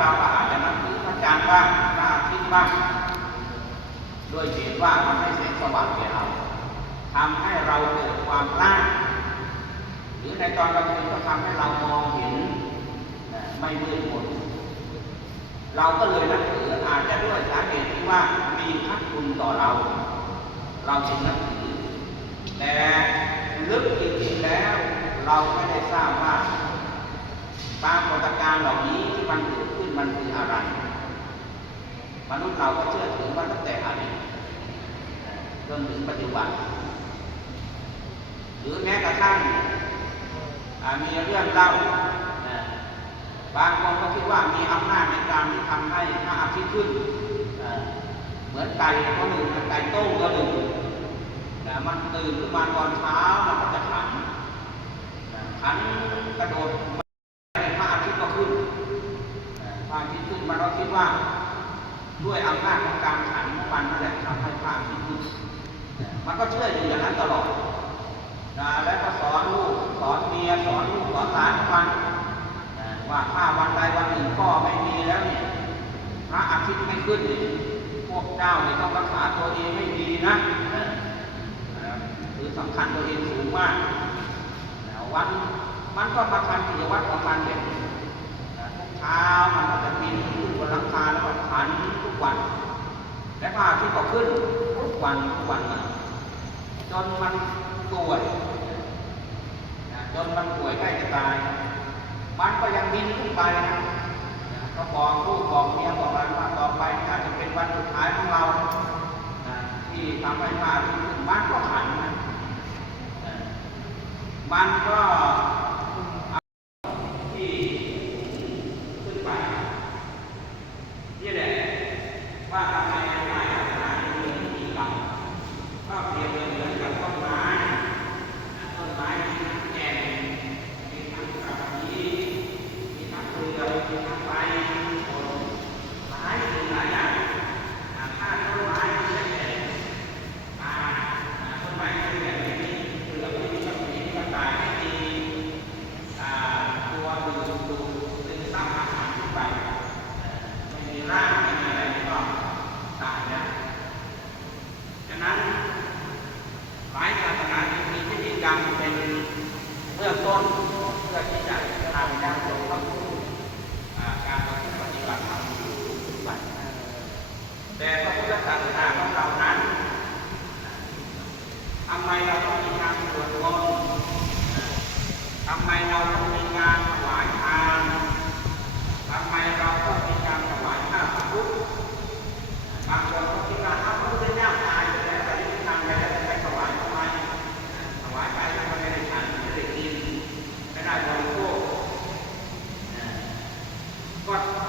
เราอาจจะนับถือนักการบ้างนักทินบ้างด้วยเหตุว่ามันให้แสงสว่างแก่เราทำให้เราเกิดความกล้าหรือในตอนกลางคืนก็ทำให้เรามองเห็นเอ่อไม่มืดมนเราก็เลยนับถืออาจจะด้วยสาเหตุที่ว่ามีพระคุณต่อเรา เราจึงนับถือ แต่ลึกจริงๆแล้ว เราไม่ได้ทราบว่าปรากฏการณ์เหล่านี้ที่มันเกิด มันคืออะไรมนุษย์เราก็เชื่อถือมาตั้งแต่อดีตจนถึงปัจจุบัน หรือแม้กระทั่งมีเรื่องเล่าบางคนก็คิดว่ามีอำนาจในการที่ทำให้พระอาทิตย์ขึ้น เหมือนไก่ตัวหนึ่งไก่โต้งตัวหนึ่งมันตื่นขึ้นมาตอนเช้ามันก็จะขันนะขันกระโดดพระอาทิตย์ก็ขึ้นนะพระอาทิตย์ขึ้นมันก็คิดว่า ด้วยอำนาจของการขันของมันนั่นแหละทำให้พระอาทิตย์ขึ้นมันก็เชื่ออยู่อย่างนั้นตลอดนะแล้วก็สอนลูกสอนเมียสอนลูกสอนหลานทุกวันว่าถ้าวันใดวันหนึ่งพ่อไม่มีแล้วเนี่ยพระอาทิตย์ไม่ขึ้นเนี่ยพวกเจ้าเนี่ยต้องรักษาตัวเองให้ดีนะคือสำคัญตัวเองสูงมากวันมันก็มาทำกิจวัตรของมันเนี่ยนะทุกเช้ามันก็จะบินขึ้นบนหลังคาแล้วก็ขันทุกวัน และพระอาทิตย์ก็ขึ้นทุก วันทุกวันมาจนมันป่วยนะจนมันป่วยใกล้จะตาย มันก็ยังบินขึ้นไปนะนะก็บอกลูกบอกเมียบอกอะไรว่าต่อไปอาจจะเป็นวันสุดท้ายของเรานะที่ทำให้พาที่ขึ้นมันก็หันนะมันก็ กรรมเป็นเบื้องต้นเพื่อที่จะพาได้านตรงเข้าสู่การปฏิบัติธรรมทุกวันแต่พระพุทธศาสนาของเรานั้นทำไมเราต้องมีทารสวดมนต์ทำไมเราต้องมี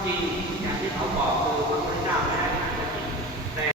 the